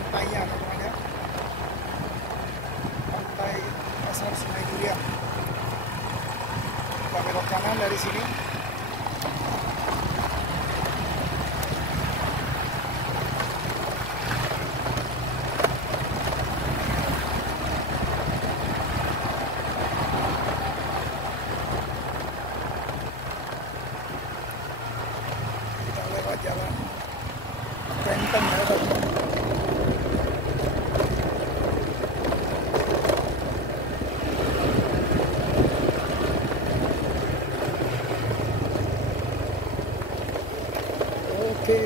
pantainya namanya, Pantai Pasar Sungai Durian. Kita belok kanan dari sini. Kita lewat jalan Klenteng ya teman-teman. Oke.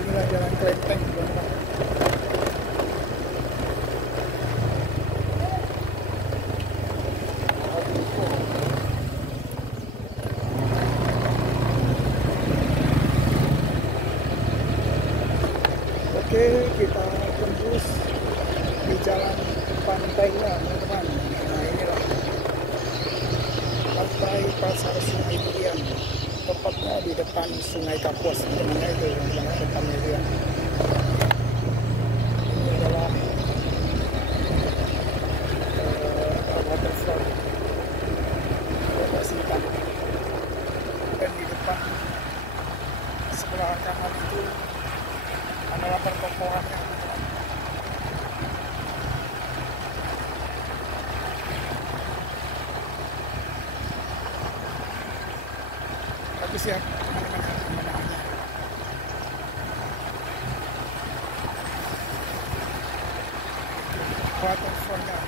Inilah jalan Klenteng teman-teman. Oke, kita tembus di jalan pantainya teman-teman. Nah inilah Pantai Pasar Sungai Durian, tepatnya di depan Sungai Kapuas namanya itu, yang mana depannya itu ya. Ini adalah waterfront Kota Sintang, dan di depan sebelah kanan itu adalah pertokohannya. Bagus ya pemandangannya. Waterfrontnya,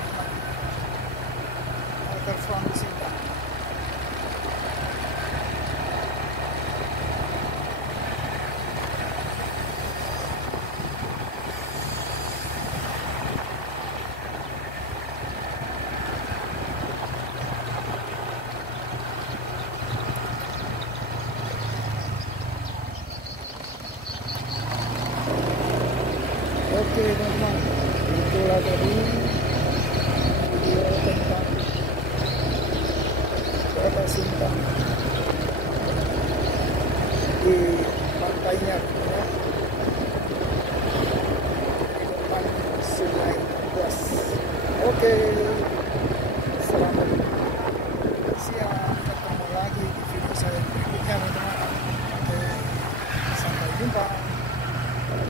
waterfront di Sintang. Oke teman-teman, itulah tadi video tentang Kota Sintang di pantainya ya, di depan Sungai Kapuas. Oke.